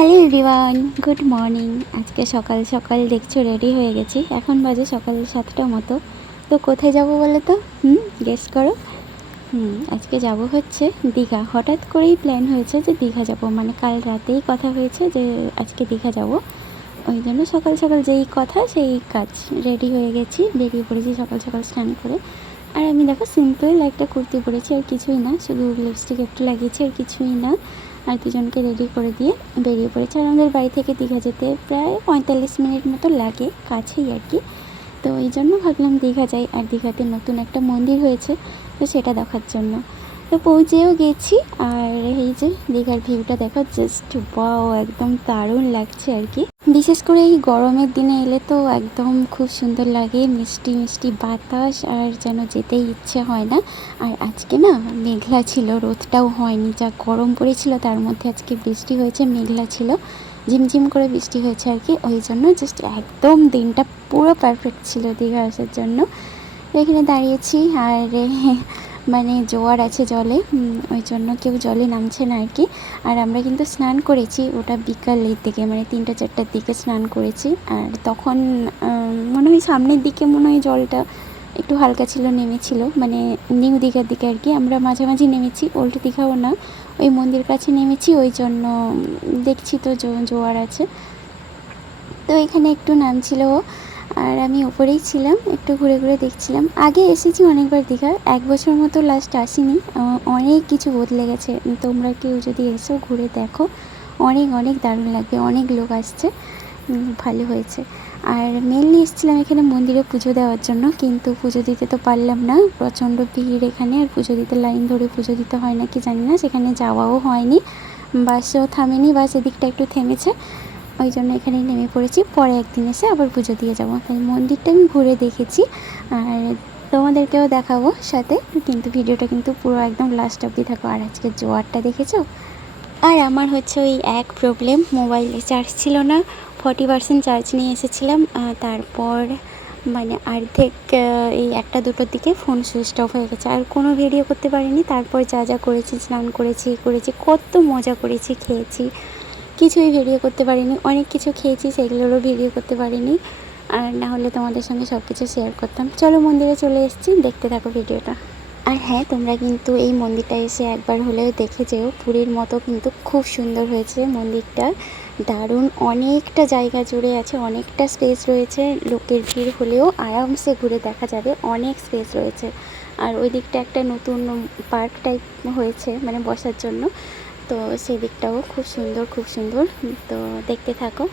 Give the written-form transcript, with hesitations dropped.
Hello everyone, good morning. আজকে সকাল সকাল দেখছো রেডি হয়ে গেছি। এখন বাজে সকাল 7টার মতো। তো কোথায় যাব বলো তো? গেস করো। আজকে যাব হচ্ছে দীঘা। হঠাৎ করেই প্ল্যান হয়েছে যে দীঘা যাব, মানে কাল রাতেই কথা হয়েছে যে আজকে দীঘা যাব। ওই জন্য সকাল সকাল যেই কথা সেই কাজ, রেডি হয়ে গেছি, বেরিয়ে পড়েছি সকাল সকাল স্নান করে। আর আমি দেখো সিম্পল একটা কুর্তি পরেছি, আর কিছুই না, শুধু লিপস্টিক একটু লাগিয়েছি, আর কিছুই না। আর দুজনকে রেডি করে দিয়ে বেরিয়ে পড়েছি। আর আমাদের বাড়ি থেকে দীঘা যেতে প্রায় 45 মিনিট মতো লাগে, কাছেই আর কি। তো এই জন্য ভাবলাম দীঘা যাই। আর দীঘাতে নতুন একটা মন্দির হয়েছে, তো সেটা দেখার জন্য তো পৌঁছেও গেছি। আর এই যে দীঘার ভিউটা দেখো, জাস্ট ওয়াও, একদম দারুণ লাগছে আর কি। বিশেষ করে এই গরমের দিনে এলে তো একদম খুব সুন্দর লাগে, মিষ্টি মিষ্টি বাতাস, আর যেন যেতেই ইচ্ছে হয় না। আর আজকে না মেঘলা ছিল, রোদটাও হয়নি, যা গরম পড়েছিল তার মধ্যে আজকে বৃষ্টি হয়েছে, মেঘলা ছিল, ঝিমঝিম করে বৃষ্টি হয়েছে আর কি। ওই জন্য জাস্ট একদম দিনটা পুরো পারফেক্ট ছিল দীঘা আসার জন্য। এখানে দাঁড়িয়েছি, আর মানে জোয়ার আছে জলে, ওই জন্য কেউ জলে নামছে না আর কি। আর আমরা কিন্তু স্নান করেছি ওটা বিকালের দিকে, মানে 3টা-4টার দিকে স্নান করেছি। আর তখন মনে হয় সামনের দিকে মনে হয় জলটা একটু হালকা ছিল, নেমেছিল, মানে নিউ দীঘার দিকে আর কি। আমরা মাঝামাঝি নেমেছি, ওল্ড দীঘাও না, ওই মন্দির কাছে নেমেছি, ওই জন্য দেখছি তো জোয়ার আছে। তো এখানে একটু নামছিল ও, আর আমি ওপরেই ছিলাম, একটু ঘুরে ঘুরে দেখছিলাম। আগে এসেছি অনেকবার দীঘা, 1 বছর মতো লাস্ট আসিনি। অনেক কিছু বদলে গেছে, তোমরা কেউ যদি এসো ঘুরে দেখো, অনেক অনেক দারুণ লাগবে, অনেক লোক আসছে, ভালো হয়েছে। আর মেনলি এসেছিলাম এখানে মন্দিরে পুজো দেওয়ার জন্য, কিন্তু পুজো দিতে তো পারলাম না, প্রচণ্ড ভিড় এখানে। আর পুজো দিতে লাইন ধরে পুজো দিতে হয় নাকি জানি না, সেখানে যাওয়াও হয়নি, বাসও থামেনি, বাস এদিকটা একটু থেমেছে, ওই জন্য এখানেই নেমে পড়েছি। পরে একদিন এসে আবার পুজো দিয়ে যাবো। তাই মন্দিরটা আমি ঘুরে দেখেছি, আর তোমাদেরকেও দেখাবো সাথে, কিন্তু ভিডিওটা কিন্তু পুরো একদম লাস্ট অবধি থাকো। আর আজকে জোয়ারটা দেখেছো? আর আমার হচ্ছে ওই এক প্রবলেম, মোবাইলে চার্জ ছিল না, 40% চার্জ নিয়ে এসেছিলাম, তারপর মানে অর্ধেক এই 1টা-2টোর দিকে ফোন সুইচ অফ হয়ে গেছে, আর কোনো ভিডিও করতে পারিনি। তারপর যা যা করেছি, স্নান করেছি, কত মজা করেছি, খেয়েছি, কিছুই ভিডিও করতে পারিনি। অনেক কিছু খেয়েছি, সেগুলোরও ভিডিও করতে পারিনি, আর না হলে তোমাদের সঙ্গে সব কিছু শেয়ার করতাম। চলো মন্দিরে চলে এসেছি, দেখতে থাকো ভিডিওটা। আর হ্যাঁ, তোমরা কিন্তু এই মন্দিরটা এসে একবার হলেও দেখে যেও, পুরীর মতো কিন্তু খুব সুন্দর হয়েছে মন্দিরটা, দারুণ। অনেকটা জায়গা জুড়ে আছে, অনেকটা স্পেস রয়েছে, লোকের ভিড় হলেও আরামসে ঘুরে দেখা যাবে, অনেক স্পেস রয়েছে। আর ওই দিকটা একটা নতুন পার্ক টাইপ হয়েছে, মানে বসার জন্য, তো সেই দিকটাও খুব সুন্দর, খুব সুন্দর। তো দেখতে থাকো।